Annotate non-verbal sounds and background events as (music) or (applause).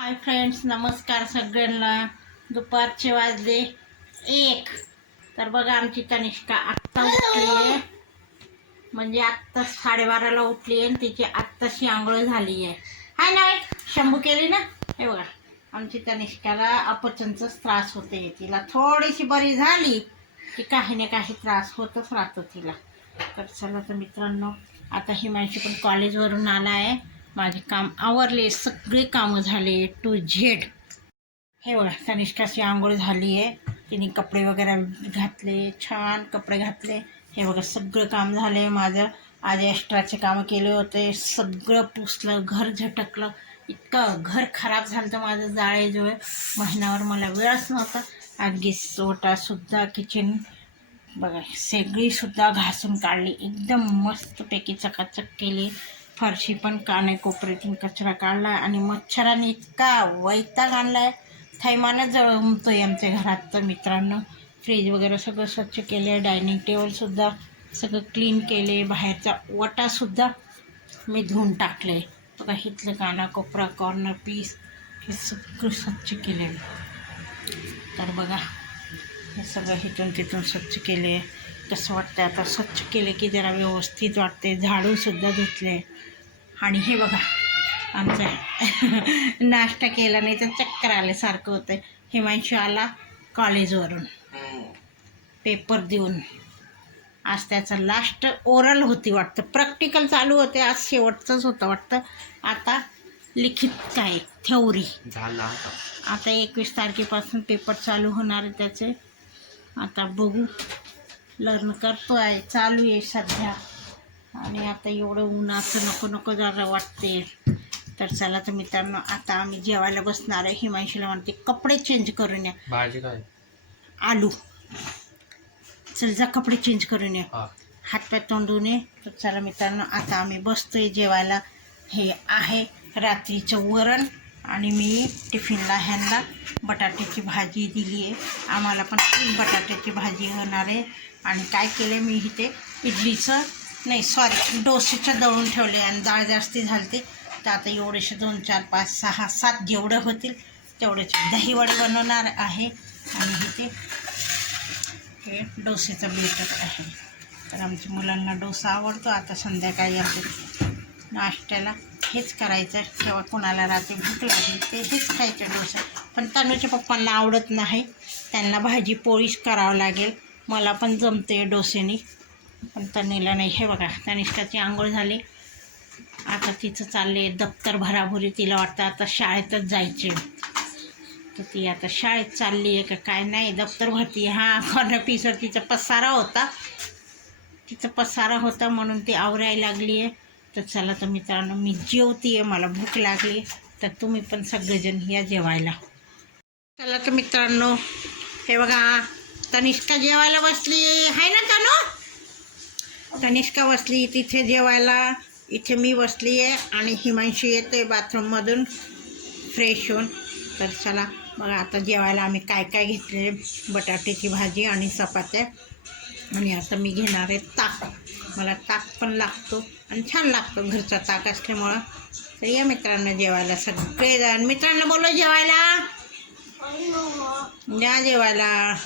Hi friends नमस्कार सगळ्यांना. दुपारचे वाजले एक. तर बघा आमची तनिष्का आत्ता उठली आहे. म्हणजे आत्ता साडेबाराला उठली आहे आणि तिची आत्ताशी आंघोळ झाली आहे. हाय नाही शंभू केली ना? हे बघा आमची तनिष्काला अपचनचाच त्रास होते तिला. थोडीशी बरी झाली की काही ना काही त्रास होतच राहतो तिला. तर चला तर मित्रांनो आता हिमांशी पण कॉलेजवरून आला आहे. माझे काम आवरले सगळे कामं झाले टू झेड हे बघा तनिष्काची आंघोळ झाली आहे तिने कपडे वगैरे घातले छान कपडे घातले. हे बघा सगळं काम झाले माझं. आज एक्स्ट्राचे कामं केले होते. सगळं पुसलं घर झटकलं. इतकं घर खराब झालं तर माझं जाळेजवळ महिन्यावर मला वेळच नव्हता. अगदी सोटासुद्धा किचन बघा सगळीसुद्धा घासून काढली. एकदम मस्तपैकी चकाचक केली. फरशी पण काने कोपऱ्यातून कचरा काढला आणि मच्छराने इतका वैताग आणलाय. थैमानच जळमतोय आमच्या घरात तर मित्रांनो. फ्रीज वगैरे सगळं स्वच्छ केले डायनिंग टेबलसुद्धा सगळं क्लीन केले बाहेरचा वटासुद्धा मी धुवून टाकले बघा इथलं काना कोपरा कॉर्नर पीस हे सगळं स्वच्छ केले तर बघा हे सगळं इथून तिथून स्वच्छ केले कसं वाटतं आता स्वच्छ केले की जरा व्यवस्थित वाटते झाडूसुद्धा धुतले आणि हे बघा आमचा (laughs) नाश्ता केला नाही तर चक्कर आल्यासारखं होतं हिमांशू आला कॉलेजवरून. पेपर देऊन. आज त्याचं लास्ट ओरल होती वाटतं. प्रॅक्टिकल चालू होते. आज शेवटचंच होतं वाटतं. आता लिखित काय? थेवरी झाला आता. एकवीस तारखेपासून पेपर चालू होणार आहे त्याचे. आता बघू. लर्न करतो आहे चालू आहे सध्या. आणि आता एवढं उन्हाचं नको नको जरा वाटते. तर चला तर मित्रांनो आता आम्ही जेवायला बसणार आहे. हिमांशीला म्हणते कपडे चेंज करून या. भाजी काय? आलू. चल जा कपडे चेंज करून या. हातपाय तोंडून ये. तर चला मित्रांनो आता आम्ही बसतोय जेवायला. हे आहे रात्रीचं वरण. आणि मी टिफिनला ह्यांना बटाट्याची भाजी दिली आहे. आम्हाला पण बटाट्याची भाजी होणार आहे. आणि काय केलं मी इथे? इडलीचं नाही सॉरी डोसेचं दळून ठेवले आणि डाळ जास्ती झालते. तर आता एवढेसे दोन चार पाच सहा सात जेवढे होतील तेवढेच दहीवडे बनवणार आहे. आणि इथे हे डोसेचं बेटर आहे. तर आमच्या मुलांना डोसा आवडतो. आता संध्याकाळी आपण नाश्त्याला हेच करायचं. आहे किंवा कोणाला रात्री भूक लागली ते हेच खायचं डोसा. पण तनूच्या पप्पांना आवडत नाही. त्यांना भाजी पोळीच करावं लागेल. मला पण जमते डोसेनी. पण तनीला नाही. हे बघा तनिष्काची आंघोळ झाली. आता तिचं चालले दप्तर भराभरी तिला वाटतं आता शाळेतच जायचे. तर ती आता शाळेत चालली आहे का काय नाही दप्तर भरती. हा कॉर्नर पीसवर तिचा पसारा होता. तिचा पसारा होता म्हणून ती आवरायला लागली आहे तर चला तर मित्रांनो मी जेवती आहे मला भूक लागली. तर तुम्ही पण सगळेजण या जेवायला. चला तर मित्रांनो हे बघा तनिष्का जेवायला बसली. आहे ना तनिष्का बसली तिथे जेवायला. इथे मी बसली आहे आणि हिमांशी येते बाथरूममधून फ्रेश होऊन. तर चला बघा आता जेवायला आम्ही काय काय घेतले बटाट्याची भाजी आणि चपात्या. आणि आता मी घेणार आहे ताक. मला ताक पण लागतो आणि छान लागतो घरचा ताक असल्यामुळं. तर या मित्रांनो जेवायला सगळेजण. मित्रांनो बोलो जेवायला. या जेवायला.